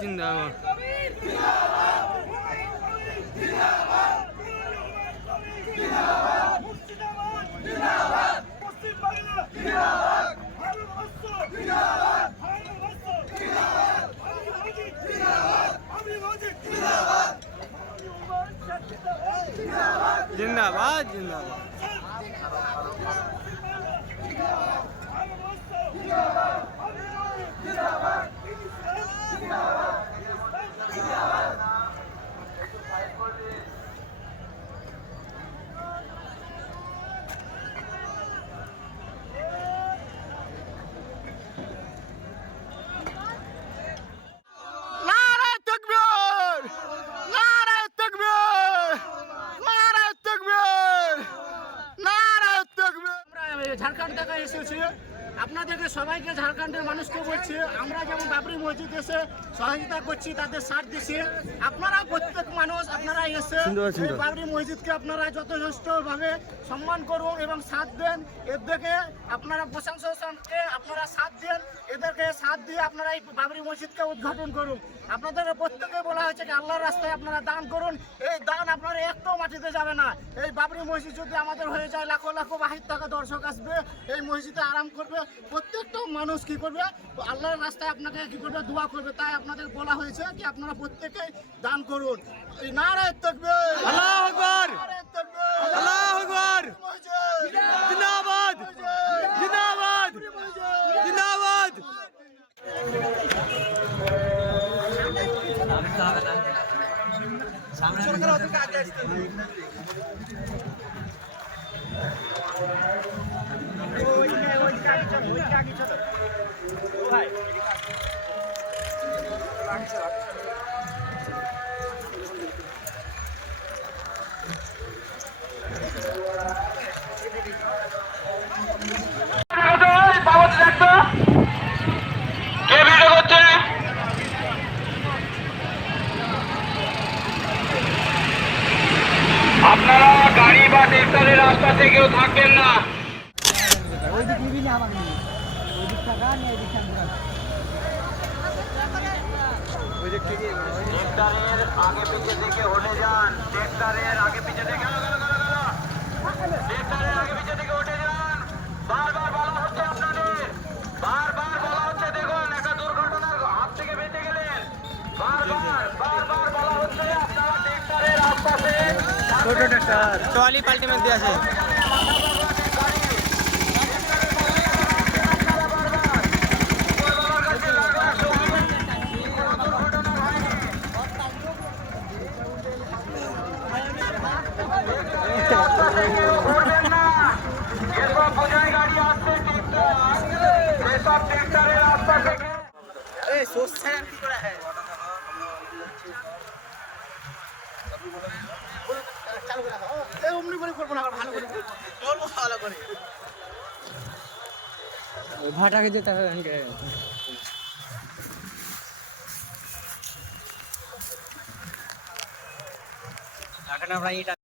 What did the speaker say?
জিন্দাবাদ। জিন্দাবাদ জিন্দাবাদ। ঝাড়খণ্ড থেকে এসেছি, আপনাদেরকে সবাইকে ঝাড়খণ্ডের মানুষকে বলছি, আমরা যেমন বাবরি মসজিদ এসে সহযোগিতা করছি, তাদের সাথ দিচ্ছি, আপনারা প্রত্যেক মানুষ আপনারা এসে এই বাবরি মসজিদকে আপনারা যথেষ্টভাবে সম্মান করুন এবং সাথ দেন। এদেরকে আপনারা প্রশাসনকে আপনারা সাথ দেন, এদেরকে সাথ দিয়ে আপনারা এই বাবরি মসজিদকে উদ্ঘাটন করুন। আপনাদের প্রত্যেকে বলা হয়েছে কি আল্লাহর রাস্তায় আপনারা দান করুন। এই দান আপনারা একটু মাটিতে যাবে না। এই বাবরি মসজিদ যদি আমাদের হয়ে যায়, লাখো লাখো বাহির থেকে দর্শক আসবে, এই মসজিদে আরাম করবে, প্রত্যেকটা মানুষ কি করবে, আল্লাহর রাস্তায় আপনাকে কি করবে, দোয়া করবে। তাই আপনাদের বলা হয়েছে কি আপনারা প্রত্যেকেই দান করুন। নারায়ে তাকবীর, আল্লাহু আকবার, আল্লাহু আকবার, জিন্দাবাদ জিন্দাবাদ জিন্দাবাদ। আপনারা গাড়ি বা ট্রাক্টরের আশপাশে কেউ থাকবেন না। ট্রাক্টরের আগে পিছে থেকে হটে যান। ট্রাক্টরের আগে পিছে থেকে ট্রাক্টরের আগে পিছে থেকে হটে যান। বারবার বলা হচ্ছে আপনাদের, বারবার বলা হচ্ছে, দেখুন একটা দুর্ঘটনার হাত থেকে বেঁচে গেলেন। বারবার বারবার বলা হচ্ছে আপনারা ট্রাক্টরের আশপাশে ছোট ট্রাক্টর ট্রলি পাল্টে মধ্যে আছে। যেসব বোঝাই গাড়ি আসছে সেসব ট্রাক্টরের আশপাশে ভাটাকে যেতে হবে। এখন আমরা